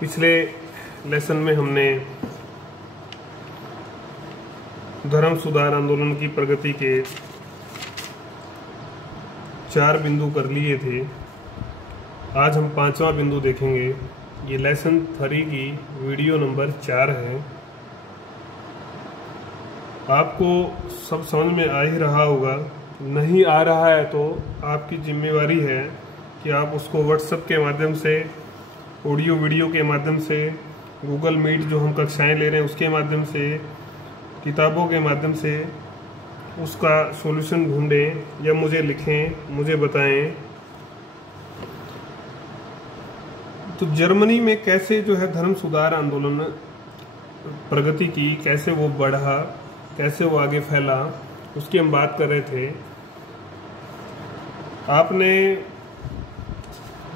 पिछले लेसन में हमने धर्म सुधार आंदोलन की प्रगति के 4 बिंदु कर लिए थे। आज हम 5वां बिंदु देखेंगे। ये लेसन 3 की वीडियो नंबर 4 है। आपको सब समझ में आ ही रहा होगा, नहीं आ रहा है तो आपकी जिम्मेवारी है कि आप उसको व्हाट्सएप के माध्यम से, ऑडियो वीडियो के माध्यम से, गूगल मीट जो हम कक्षाएं ले रहे हैं उसके माध्यम से, किताबों के माध्यम से उसका सॉल्यूशन ढूंढें या मुझे लिखें, मुझे बताएं। तो जर्मनी में कैसे जो है धर्म सुधार आंदोलन प्रगति की, कैसे वो बढ़ा, कैसे वो आगे फैला, उसकी हम बात कर रहे थे। आपने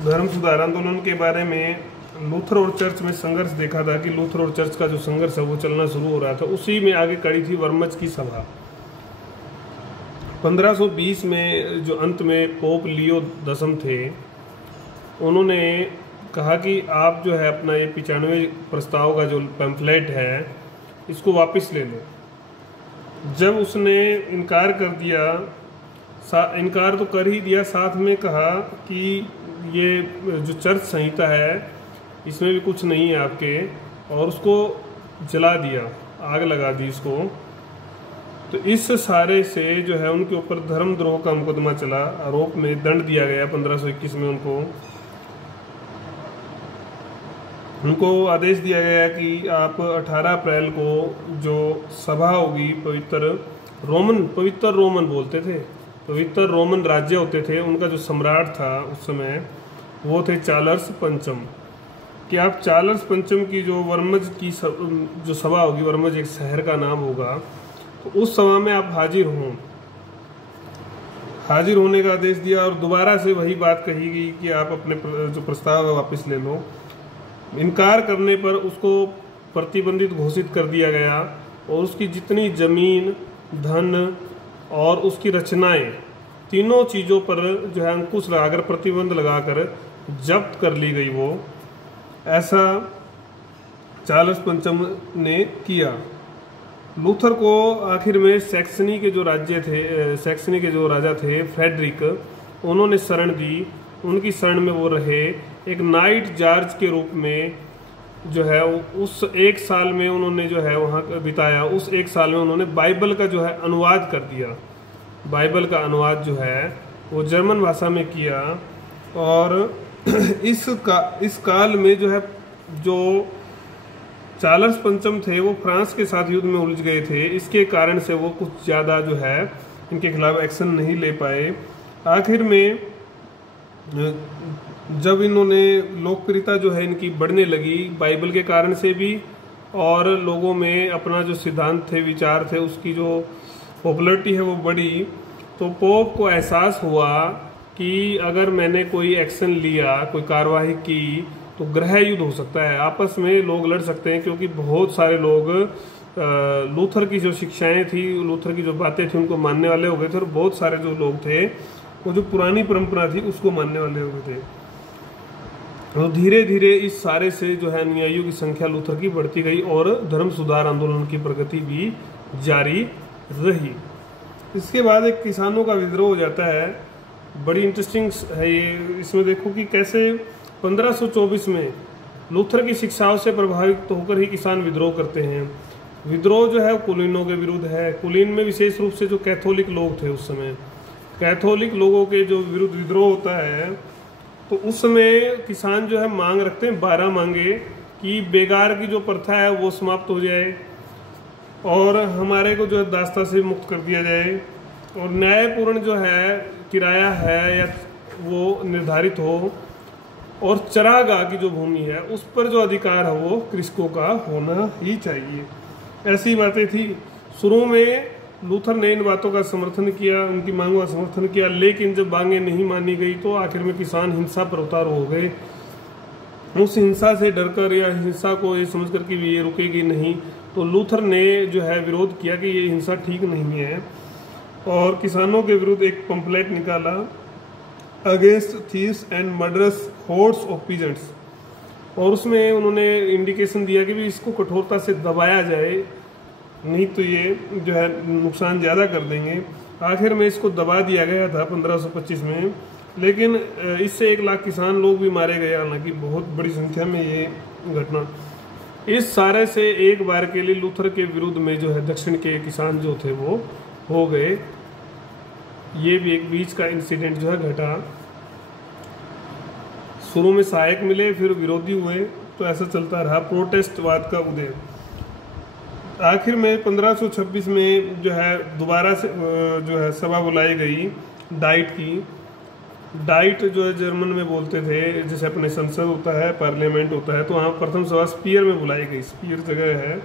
धर्म सुधार आंदोलन के बारे में लूथर और चर्च में संघर्ष देखा था कि लूथर और चर्च का जो संघर्ष है वो चलना शुरू हो रहा था। उसी में आगे कड़ी थी वर्मज की सभा। 1520 में जो अंत में पोप लियो 10 थे, उन्होंने कहा कि आप जो है अपना ये 95 प्रस्ताव का जो पैम्फलेट है इसको वापस ले लो। जब उसने इनकार कर दिया, इनकार तो कर ही दिया, साथ में कहा कि ये जो चर्च संहिता है इसमें भी कुछ नहीं है आपके, और उसको जला दिया, आग लगा दी इसको। तो इस सारे से जो है उनके ऊपर धर्मद्रोह का मुकदमा चला, आरोप में दंड दिया गया। 1521 में उनको आदेश दिया गया कि आप 18 अप्रैल को जो सभा होगी, पवित्र रोमन बोलते थे, पवित्र रोमन राज्य होते थे, उनका जो सम्राट था उस समय वो थे चार्ल्स पंचम, कि आप चार्ल्स पंचम की जो वर्मज की जो सभा होगी, वर्मज एक शहर का नाम होगा, तो उस सभा में आप हाजिर होने का आदेश दिया। और दोबारा से वही बात कही गई कि आप अपने जो प्रस्ताव है वापस ले लो। इनकार करने पर उसको प्रतिबंधित घोषित कर दिया गया और उसकी जितनी जमीन, धन और उसकी रचनाएं, तीनों चीज़ों पर जो है अंकुश लगाकर, प्रतिबंध लगाकर जब्त कर ली गई। वो ऐसा चार्ल्स पंचम ने किया। लूथर को आखिर में सैक्सनी के जो राजा थे फ्रेडरिक, उन्होंने शरण दी। उनकी शरण में वो रहे, एक नाइट जॉर्ज के रूप में जो है उस 1 साल में उन्होंने जो है वहाँ बिताया। उस 1 साल में उन्होंने बाइबल का जो है अनुवाद कर दिया। बाइबल का अनुवाद जो है वो जर्मन भाषा में किया। और इस काल में जो है जो चार्ल्स पंचम थे वो फ्रांस के साथ युद्ध में उलझ गए थे। इसके कारण से वो कुछ ज़्यादा जो है इनके खिलाफ एक्शन नहीं ले पाए। आखिर में जब इन्होंने लोकप्रियता जो है इनकी बढ़ने लगी, बाइबल के कारण से भी, और लोगों में अपना जो सिद्धांत थे, विचार थे, उसकी जो पॉपुलैरिटी है वो बढ़ी, तो पोप को एहसास हुआ कि अगर मैंने कोई एक्शन लिया, कोई कार्यवाही की, तो गृह युद्ध हो सकता है, आपस में लोग लड़ सकते हैं। क्योंकि बहुत सारे लोग लूथर की जो शिक्षाएं थी, लूथर की जो बातें थी, उनको मानने वाले हो गए थे, और बहुत सारे जो लोग थे वो जो पुरानी परंपरा थी उसको मानने वाले हो गए थे। तो धीरे धीरे इस सारे से जो है अनुयायियों की संख्या लूथर की बढ़ती गई और धर्म सुधार आंदोलन की प्रगति भी जारी रही। इसके बाद एक किसानों का विद्रोह हो जाता है। बड़ी इंटरेस्टिंग है ये। इसमें देखो कि कैसे 1524 में लूथर की शिक्षाओं से प्रभावित होकर ही किसान विद्रोह करते हैं। विद्रोह जो है कुलीनों के विरुद्ध है। कुलीन में विशेष रूप से जो कैथोलिक लोग थे उस समय, कैथोलिक लोगों के जो विरुद्ध विद्रोह होता है, तो उस समय किसान जो है मांग रखते हैं, 12 मांगे, कि बेगार की जो प्रथा है वो समाप्त हो जाए और हमारे को जो है दास्ता से मुक्त कर दिया जाए, और न्यायपूर्ण जो है किराया है या वो निर्धारित हो, और चरागाह की जो भूमि है उस पर जो अधिकार है वो कृषकों का होना ही चाहिए। ऐसी बातें थी। शुरू में लूथर ने इन बातों का समर्थन किया, उनकी मांगों का समर्थन किया, लेकिन जब मांगें नहीं मानी गई तो आखिर में किसान हिंसा पर उतारू हो गए। उस हिंसा से डरकर या हिंसा को ये समझ कर कि ये रुकेगी नहीं, तो लूथर ने जो है विरोध किया कि ये हिंसा ठीक नहीं है, और किसानों के विरुद्ध एक पंपलेट निकाला, against thieves and murderous hoards of peasants. और उसमें उन्होंने इंडिकेशन दिया कि भी इसको कठोरता से दबाया जाए, नहीं तो ये जो है नुकसान ज़्यादा कर देंगे। आखिर में इसको दबा दिया गया था 1525 में, लेकिन इससे 1 लाख किसान लोग भी मारे गए, हालांकि बहुत बड़ी संख्या में ये घटना। इस सारे से एक बार के लिए लूथर के विरुद्ध में जो है दक्षिण के किसान जो थे वो हो गए। ये भी एक बीच का इंसिडेंट जो है घटा। शुरू में सहायक मिले, फिर विरोधी हुए, तो ऐसा चलता रहा प्रोटेस्टवाद का उदय। आखिर में 1526 में जो है दोबारा से जो है सभा बुलाई गई डाइट की। डाइट जो है जर्मन में बोलते थे, जैसे अपने संसद होता है, पार्लियामेंट होता है, तो वहाँ प्रथम सभा स्पीयर में बुलाई गई। स्पीयर जगह है,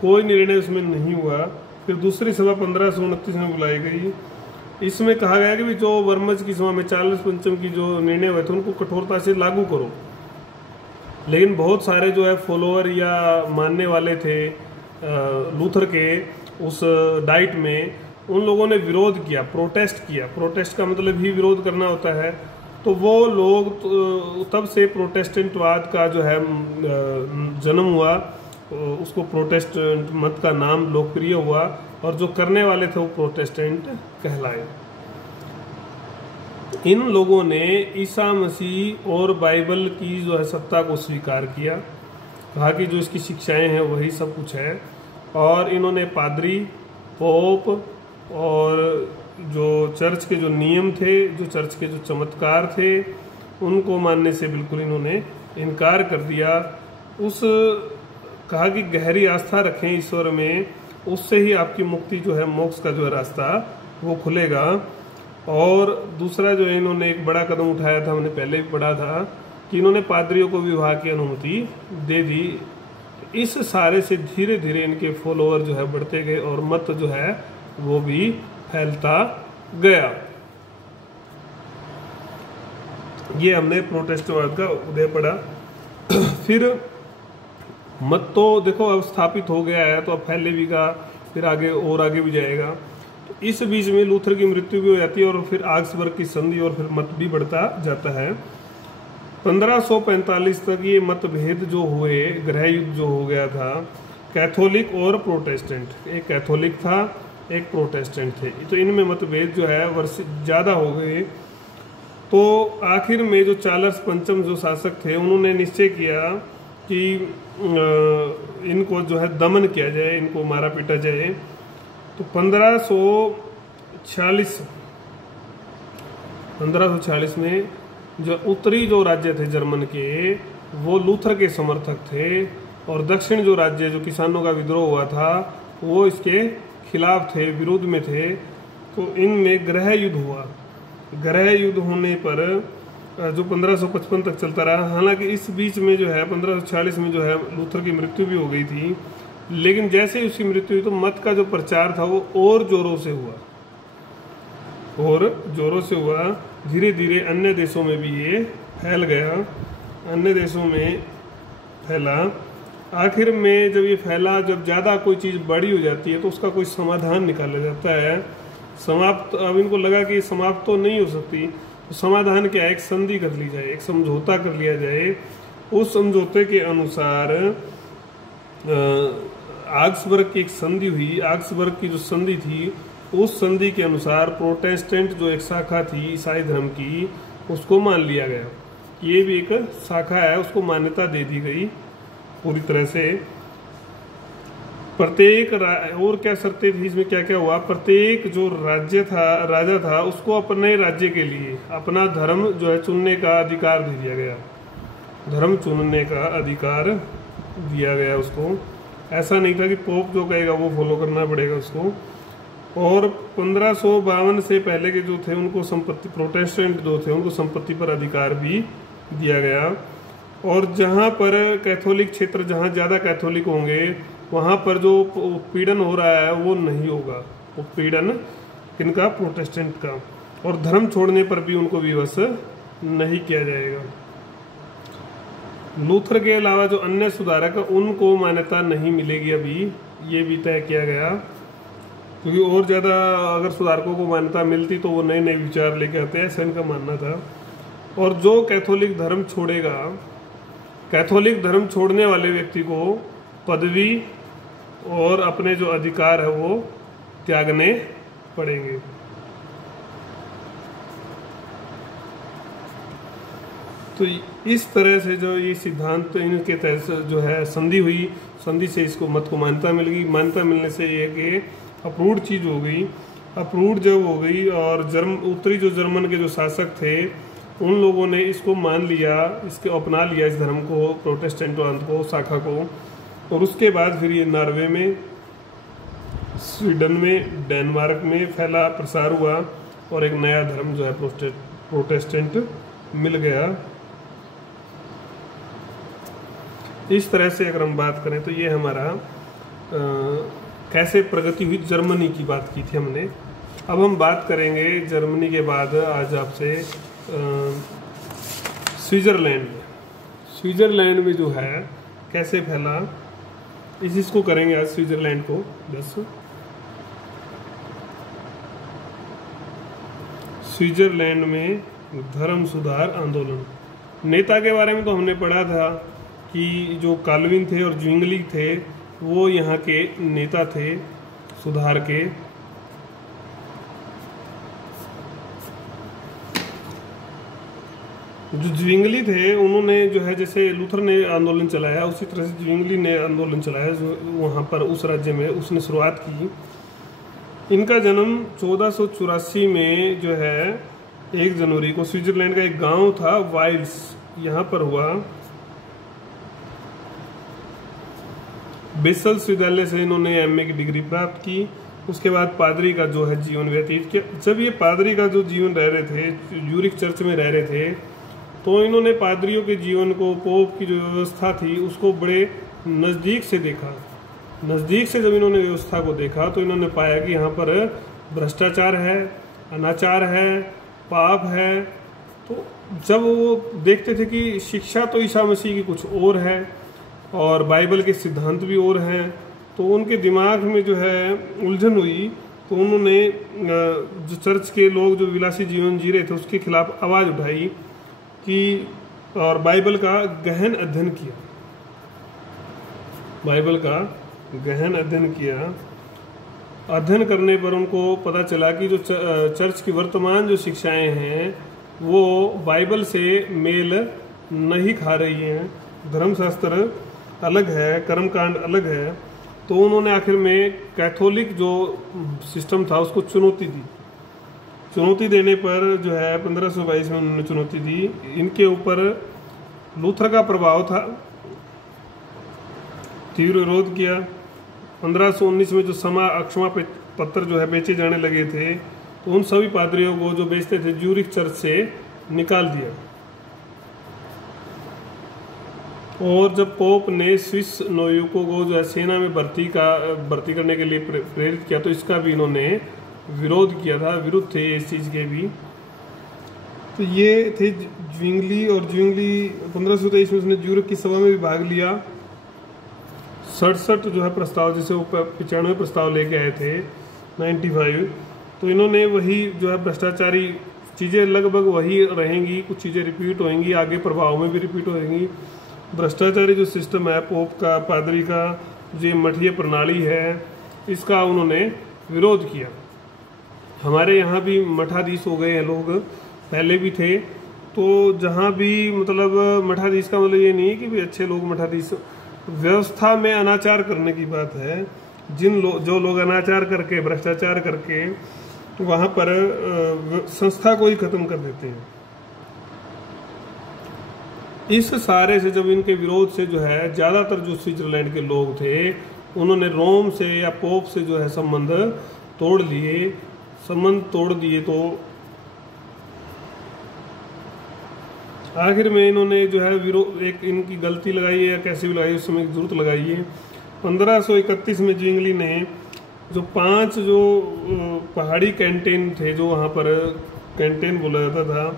कोई निर्णय उसमें नहीं हुआ। फिर दूसरी सभा 1529 में बुलाई गई। इसमें कहा गया कि जो वर्मज की सभा में चार्ल्स पंचम की जो निर्णय हुए थे उनको कठोरता से लागू करो। लेकिन बहुत सारे जो है फॉलोअर या मानने वाले थे लूथर के उस डाइट में, उन लोगों ने विरोध किया, प्रोटेस्ट किया। प्रोटेस्ट का मतलब ही विरोध करना होता है। तो वो लोग तब से प्रोटेस्टेंटवाद का जो है जन्म हुआ, उसको प्रोटेस्टेंट मत का नाम लोकप्रिय हुआ, और जो करने वाले थे वो प्रोटेस्टेंट कहलाए। इन लोगों ने ईसा मसीह और बाइबल की जो है सत्ता को स्वीकार किया, कहा कि जो इसकी शिक्षाएं हैं वही सब कुछ है। और इन्होंने पादरी, पोप और जो चर्च के जो नियम थे, जो चर्च के जो चमत्कार थे, उनको मानने से बिल्कुल इन्होंने इनकार कर दिया। उस कहा कि गहरी आस्था रखें ईश्वर में, उससे ही आपकी मुक्ति जो है, मोक्ष का जो है रास्ता वो खुलेगा। और दूसरा जो है इन्होंने एक बड़ा कदम उठाया था, हमने पहले भी पढ़ा था कि इन्होंने पादरियों को विवाह की अनुमति दे दी। इस सारे से धीरे धीरे इनके फॉलोअर जो है बढ़ते गए और मत जो है वो भी फैलता गया। ये हमने प्रोटेस्टेंटवाद का उदय पढ़ा। फिर मत तो देखो अब स्थापित हो गया है, तो अब फैले भी का, फिर आगे और आगे भी जाएगा। तो इस बीच में लूथर की मृत्यु भी हो जाती है, और फिर आग्सबर्ग की संधि, और फिर मत भी बढ़ता जाता है। 1545 तक ये मतभेद जो हुए, गृह युद्ध जो हो गया था, कैथोलिक और प्रोटेस्टेंट, एक कैथोलिक था एक प्रोटेस्टेंट थे, तो इनमें मतभेद जो है वर्ष ज़्यादा हो गए। तो आखिर में जो चार्ल्स पंचम जो शासक थे, उन्होंने निश्चय किया कि इनको जो है दमन किया जाए, इनको मारा पीटा जाए। तो 1546 में जो उत्तरी जो राज्य थे जर्मन के, वो लूथर के समर्थक थे, और दक्षिण जो राज्य जो किसानों का विद्रोह हुआ था वो इसके खिलाफ थे, विरोध में थे। तो इनमें गृह युद्ध हुआ। गृह युद्ध होने पर जो 1555 तक चलता रहा। हालांकि इस बीच में जो है 1546 में जो है लूथर की मृत्यु भी हो गई थी, लेकिन जैसे ही उसकी मृत्यु हुई तो मत का जो प्रचार था वो और जोरों से हुआ, धीरे धीरे अन्य देशों में भी ये फैल गया, अन्य देशों में फैला। आखिर में जब ये फैला, जब ज़्यादा कोई चीज़ बड़ी हो जाती है तो उसका कोई समाधान निकाला जाता है। समाप्त, अब इनको लगा कि समाप्त तो नहीं हो सकती, तो समाधान क्या है, एक संधि कर ली जाए, एक समझौता कर लिया जाए। उस समझौते के अनुसार आग्सबर्ग की एक संधि हुई। आग्सबर्ग की जो संधि थी, उस संधि के अनुसार प्रोटेस्टेंट जो एक शाखा थी ईसाई धर्म की, उसको मान लिया गया। ये भी एक शाखा है, उसको मान्यता दे दी गई पूरी तरह से। प्रत्येक और क्या शर्तें थी इसमें, क्या क्या हुआ, प्रत्येक जो राजा था उसको अपने राज्य के लिए अपना धर्म जो है चुनने का अधिकार दे दिया गया। धर्म चुनने का अधिकार दिया गया उसको। ऐसा नहीं था कि पोप जो कहेगा वो फॉलो करना पड़ेगा उसको। और 1552 से पहले के जो थे उनको संपत्ति, प्रोटेस्टेंट जो थे उनको संपत्ति पर अधिकार भी दिया गया। और जहाँ पर कैथोलिक क्षेत्र, जहाँ ज़्यादा कैथोलिक होंगे, वहाँ पर जो उत्पीड़न हो रहा है वो नहीं होगा। उत्पीड़न किनका, प्रोटेस्टेंट का। और धर्म छोड़ने पर भी उनको विवश नहीं किया जाएगा। लूथर के अलावा जो अन्य सुधारक उनको मान्यता नहीं मिलेगी अभी, ये भी तय किया गया, क्योंकि और ज़्यादा अगर सुधारकों को मान्यता मिलती तो वो नए नए विचार लेके आते हैं, ऐसा इनका मानना था। और जो कैथोलिक धर्म छोड़ेगा, कैथोलिक धर्म छोड़ने वाले व्यक्ति को पदवी और अपने जो अधिकार है वो त्यागने पड़ेंगे। तो इस तरह से जो ये सिद्धांत इनके तहत जो है संधि हुई, संधि से इसको मत को मान्यता मिल गई। मान्यता मिलने से ये कि अप्रूव्ड चीज़ हो गई। अप्रूव्ड जब हो गई और उत्तरी जो जर्मन के जो शासक थे उन लोगों ने इसको मान लिया, इसके अपना लिया इस धर्म को, प्रोटेस्टेंट को, शाखा को। और उसके बाद फिर ये नॉर्वे में, स्वीडन में, डेनमार्क में फैला, प्रसार हुआ और एक नया धर्म जो है प्रोटेस्टेंट मिल गया। इस तरह से अगर हम बात करें तो ये हमारा कैसे प्रगति हुई, जर्मनी की बात की थी हमने। अब हम बात करेंगे जर्मनी के बाद आज आपसे स्विट्जरलैंड। स्विट्जरलैंड में जो है कैसे फैला, इसको करेंगे आज स्विट्जरलैंड को। बस स्विट्जरलैंड में धर्म सुधार आंदोलन। नेता के बारे में तो हमने पढ़ा था कि जो काल्विन थे और ज्विंगली थे वो यहाँ के नेता थे सुधार के। जो ज्विंगली थे उन्होंने जो है, जैसे लूथर ने आंदोलन चलाया उसी तरह से ज्विंगली ने आंदोलन चलाया जो वहाँ पर उस राज्य में उसने शुरुआत की। इनका जन्म 1484 में जो है 1 जनवरी को स्विट्जरलैंड का एक गांव था वाइल्स, यहाँ पर हुआ। बेसेल्स विद्यालय से इन्होंने एमए की डिग्री प्राप्त की। उसके बाद पादरी का जो है जीवन व्यतीत किया। जब ये पादरी का जो जीवन रह रहे थे, यूरिक चर्च में रह रहे थे, तो इन्होंने पादरियों के जीवन को, पोप की जो व्यवस्था थी उसको बड़े नज़दीक से देखा। नज़दीक से जब इन्होंने व्यवस्था को देखा तो इन्होंने पाया कि यहाँ पर भ्रष्टाचार है, अनाचार है, पाप है। तो जब वो देखते थे कि शिक्षा तो ईसा मसीह की कुछ और है और बाइबल के सिद्धांत भी और हैं, तो उनके दिमाग में जो है उलझन हुई। तो उन्होंने जो चर्च के लोग जो विलासी जीवन जी रहे थे उसके खिलाफ आवाज़ उठाई कि और बाइबल का गहन अध्ययन किया। बाइबल का गहन अध्ययन किया। अध्ययन करने पर उनको पता चला कि जो चर्च की वर्तमान जो शिक्षाएं हैं वो बाइबल से मेल नहीं खा रही हैं। धर्मशास्त्र अलग है, कर्मकांड अलग है। तो उन्होंने आखिर में कैथोलिक जो सिस्टम था उसको चुनौती दी। चुनौती देने पर जो है 1522 में उन्होंने चुनौती दी। इनके ऊपर लूथर का प्रभाव था, तीव्र विरोध किया। 1519 में जो अक्षमा पत्र जो है बेचे जाने लगे थे, तो उन सभी पादरियों को जो बेचते थे ज्यूरिख चर्च से निकाल दिया। और जब पोप ने स्विस नवयुवकों को जो है सेना में भर्ती करने के लिए प्रेरित किया, तो इसका भी इन्होंने विरोध किया था, विरुद्ध थे इस चीज़ के भी। तो ये थे ज्विंगली। और ज्विंगली 1523 में उसने ज्यूरिख की सभा में भी भाग लिया। 67 जो है प्रस्ताव, जैसे वो 95 प्रस्ताव लेके आए थे 95। तो इन्होंने वही जो है भ्रष्टाचारी चीज़ें लगभग वही रहेंगी, कुछ चीज़ें रिपीट होंगी, आगे प्रभाव में भी रिपीट होंगी। भ्रष्टाचारी जो सिस्टम है पोप का, पादरी का, जो मठीय प्रणाली है, इसका उन्होंने विरोध किया। हमारे यहाँ भी मठाधीश हो गए हैं लोग, पहले भी थे। तो जहाँ भी मतलब मठाधीश का मतलब ये नहीं है कि भी अच्छे लोग मठाधीश, व्यवस्था में अनाचार करने की बात है। जो लोग अनाचार करके, भ्रष्टाचार करके वहाँ पर संस्था को ही खत्म कर देते हैं। इस सारे से जब इनके विरोध से जो है ज़्यादातर जो स्विट्जरलैंड के लोग थे उन्होंने रोम से या पोप से जो है संबंध तोड़ दिए। तो आखिर में इन्होंने जो है विरोध, एक इनकी गलती लगाई है या कैसे भी लगाई, उस समय जरूरत लगाई है। 1531 में ज्विंगली ने जो 5 जो पहाड़ी कैंटेन थे, जो वहाँ पर कैंटेन बोला जाता था,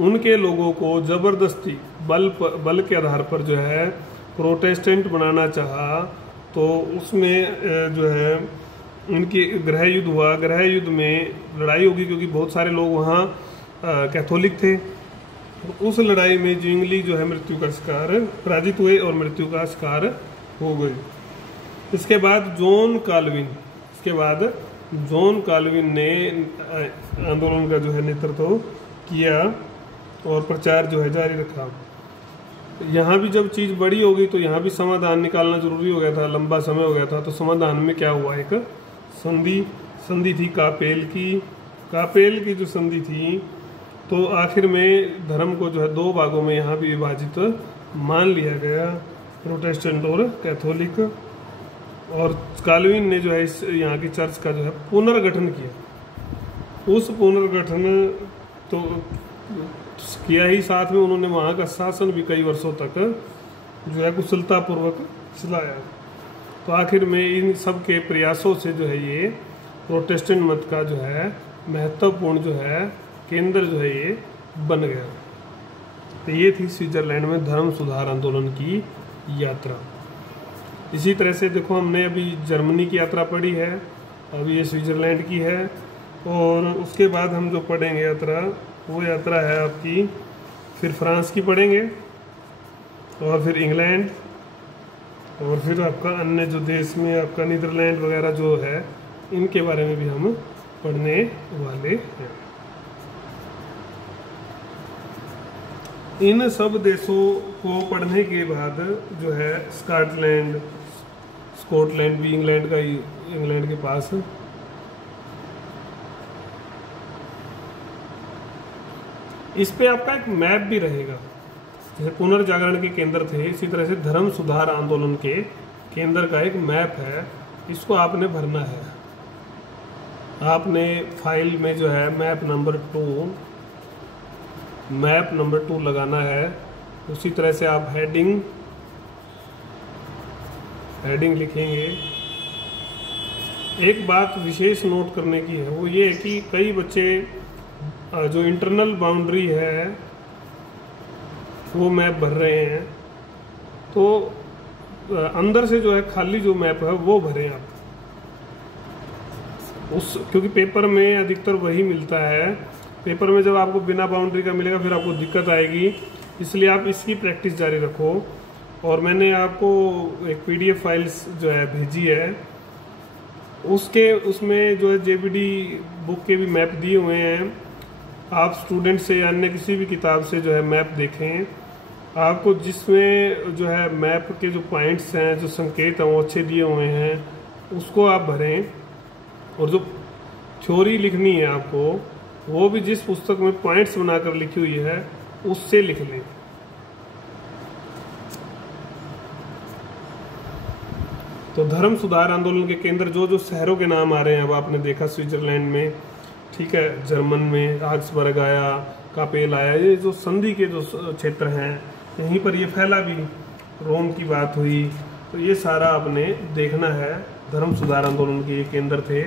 उनके लोगों को जबरदस्ती बल के आधार पर जो है प्रोटेस्टेंट बनाना चाहा। तो उसमें जो है उनकी गृह युद्ध हुआ। गृह युद्ध में लड़ाई होगी क्योंकि बहुत सारे लोग वहाँ कैथोलिक थे उस लड़ाई में ज्विंगली जो है मृत्यु का शिकार पराजित हुए और मृत्यु का शिकार हो गए। इसके बाद जॉन काल्विन ने आंदोलन का जो है नेतृत्व किया और प्रचार जो है जारी रखा। यहाँ भी जब चीज़ बड़ी हो गई तो यहाँ भी समाधान निकालना जरूरी हो गया था, लंबा समय हो गया था। तो समाधान में क्या हुआ, एक संधि थी कापेल की जो संधि थी। तो आखिर में धर्म को जो है दो भागों में यहाँ भी विभाजित मान लिया गया, प्रोटेस्टेंट और कैथोलिक। और काल्विन ने जो है इस यहाँ की चर्च का जो है पुनर्गठन किया। उस पुनर्गठन तो किया ही, साथ में उन्होंने वहाँ का शासन भी कई वर्षों तक जो है कुशलतापूर्वक चलाया। तो आखिर में इन सब के प्रयासों से जो है ये प्रोटेस्टेंट मत का जो है महत्वपूर्ण जो है केंद्र जो है ये बन गया। तो ये थी स्विट्जरलैंड में धर्म सुधार आंदोलन की यात्रा। इसी तरह से देखो, हमने अभी जर्मनी की यात्रा पढ़ी है, अभी ये स्विट्जरलैंड की है। और उसके बाद हम जो पढ़ेंगे यात्रा, वो यात्रा है आपकी, फिर फ्रांस की पढ़ेंगे और फिर इंग्लैंड और फिर आपका अन्य जो देश में आपका नीदरलैंड वगैरह जो है, इनके बारे में भी हम पढ़ने वाले हैं। इन सब देशों को पढ़ने के बाद जो है स्कॉटलैंड भी इंग्लैंड के पास, इस पे आपका एक मैप भी रहेगा। जैसे पुनर्जागरण के केंद्र थे, इसी तरह से धर्म सुधार आंदोलन के केंद्र का एक मैप है, इसको आपने भरना है। आपने फाइल में जो है मैप नंबर 2 लगाना है। उसी तरह से आप हेडिंग लिखेंगे। एक बात विशेष नोट करने की है, वो ये है कि कई बच्चे जो इंटरनल बाउंड्री है वो मैप भर रहे हैं, तो अंदर से जो है खाली जो मैप है वो भरें आप क्योंकि पेपर में अधिकतर वही मिलता है। पेपर में जब आपको बिना बाउंड्री का मिलेगा फिर आपको दिक्कत आएगी, इसलिए आप इसकी प्रैक्टिस जारी रखो। और मैंने आपको एक PDF फाइल्स जो है भेजी है, उसमें जो है JPD बुक के भी मैप दिए हुए हैं। आप स्टूडेंट से या अन्य किसी भी किताब से जो है मैप देखें, आपको जिसमें जो है मैप के जो पॉइंट्स हैं, जो संकेत हैं वो अच्छे दिए हुए हैं, उसको आप भरें। और जो थ्योरी लिखनी है आपको, वो भी जिस पुस्तक में पॉइंट्स बनाकर लिखी हुई है उससे लिख लें। तो धर्म सुधार आंदोलन के केंद्र जो शहरों के नाम आ रहे हैं, अब आपने देखा स्विट्जरलैंड में, ठीक है, जर्मन में आग्सबर्ग आया, कापेल आया, ये जो संधि के जो क्षेत्र हैं यहीं पर ये फैला भी, रोम की बात हुई। तो ये सारा आपने देखना है। धर्म सुधार आंदोलन के ये केंद्र थे।